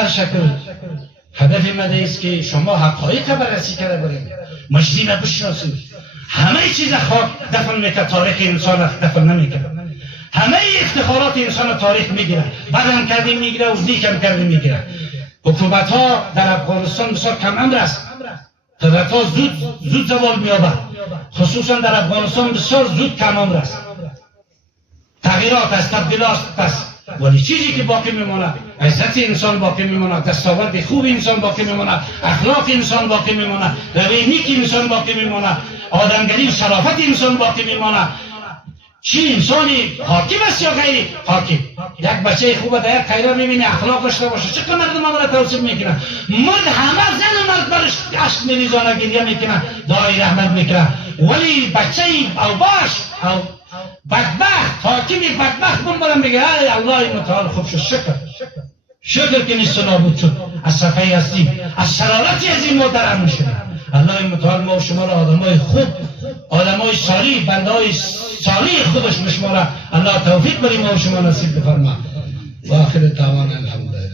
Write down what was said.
هر شکل هدف مده است که شما حقایق بررسی کرده برید، مجری را بشناسید. همه چیز خاک دفن میکنه، تاریخ انسان دفن نمیکنه. همه افتخارات انسان تاریخ میگیره، بدم کرده میگیره و نیکم کرده میگیره. حکومت ها در افغانستان بسیار کم امر است، قدرت ها زود زوال میابد، خصوصا در افغانستان بسیار زود کم امر است. تغییرات است، تبدیلات است، ولی چیزی که باقی میمونه عزت انسان باقی میمونه، دستاورد خوب انسان باقی میمونه، اخلاق انسان باقی میمونه، روی نیک انسان باقی میمونه، آدمگری و شرافت انسان باقی میمونه. چی انسانی حاکم است یا غیر حاکم؟ یک بچه خوبه در یک خیرا میبینی اخلاق داشته باشه، چقدر مردم را توصیف میکنه، مرد همه زن و مرد برش عشق میریزانه، گریه میکنه، دعای رحمت میکنه، ولی بچه او باش او بدبخت حاکم بدبخت بمبرم میگه ای الله متعال خوب شد، شکر که نیست نابود شد، از صفحه هستیم، از شرارتی از این محترم میشدیم. الله متعال ما و شما را آدمای خوب، آدمای صالح، بنده های صالح خودش بشماره. الله توفیق بری ما و شما نصیب بفرما. و آخر دعوانا الحمدلله.